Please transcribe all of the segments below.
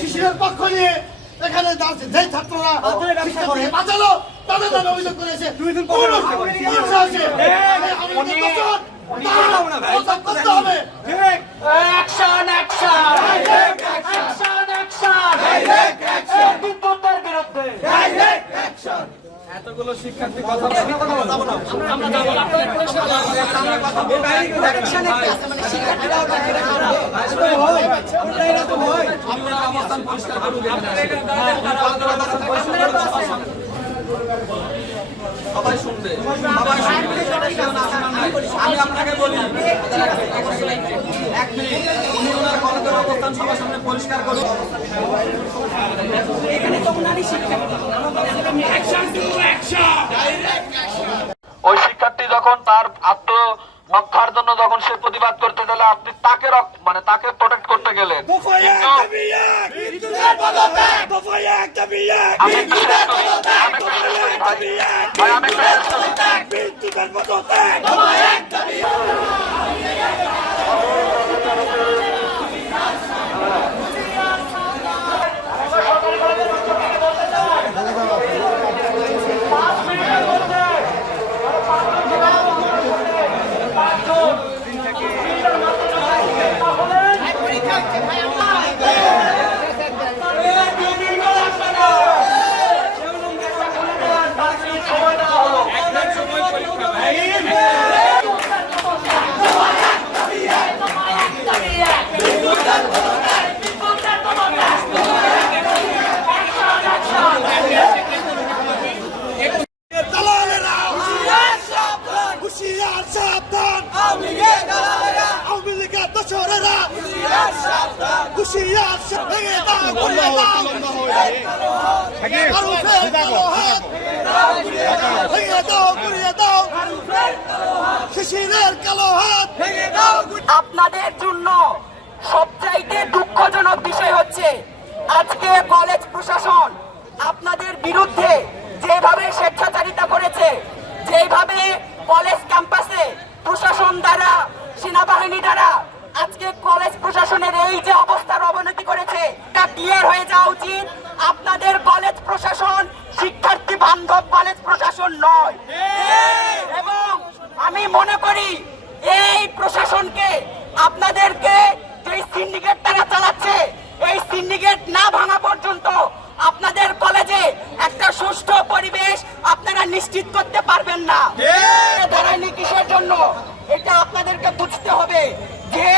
শিশিরের পক্ষ নিয়ে এখানে যে ছাত্ররা শিক্ষা থেকে বাঁচালো তাদের নামে অভিযোগ করেছে। করতে হবে এতগুলো শিক্ষার্থী কথা অবস্থান পরিষ্কার করুন। সবাই শুনবে, আমি আপনাকে বলি 1 মিনিট, উনি ওনার কলেজের অবস্থান সবার সামনে পরিষ্কার করুন। ওই শিক্ষার্থী যখন তার আত্মরক্ষার জন্য যখন সে প্রতিবাদ করতে গেলে আপনি তাকে তাকে প্রোটেক্ট করতে গেলেন। আপনাদের জন্য সবচাইতে দুঃখজনক বিষয় হচ্ছে আজকে কলেজ প্রশাসন আপনাদের বিরুদ্ধে যেভাবে স্বেচ্ছাচারিতা করেছে, যেভাবে কলেজ ক্যাম্পাসে প্রশাসন দ্বারা, সেনাবাহিনী দ্বারা আজকে কলেজ প্রশাসনের এই যে অবস্থার অবনতি করেছে, এটা ক্লিয়ার হয়ে যাওয়া উচিত। আপনাদের কলেজ প্রশাসন শিক্ষার্থী বান্ধব কলেজ প্রশাসন নয়। এবং আমি মনে করি এই প্রশাসনকে আপনাদেরকে যে সিন্ডিকেট তারা চালাচ্ছে, এই সিন্ডিকেট না ভাঙা পর্যন্ত আপনাদের কলেজে একটা সুষ্ঠু পরিবেশ আপনারা নিশ্চিত করতে পারবেন না। দাঁড়ায়নি কিসের জন্য এটা আপনাদেরকে বুঝতে হবে যে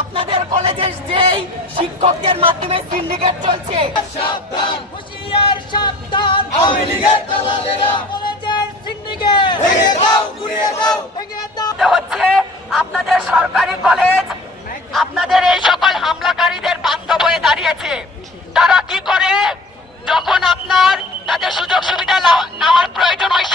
আপনাদের কলেজের যেই শিক্ষকদের মাধ্যমে সিন্ডিকেট চলছে, সাবধান, হুঁশিয়ার সাবধান, আওয়ামী লীগের দালালেরা কলেজের সিন্ডিকেট ভেঙে দাও, গুড়িয়ে দাও, ভেঙে দাও। হচ্ছে আপনাদের সরকারি কলেজ আপনাদের এই সকল হামলাকারীদের বান্ধব হয়ে দাঁড়িয়েছে। তারা কি করে, যখন আপনার তাদের সুযোগ সুবিধা নেওয়ার প্রয়োজন হয়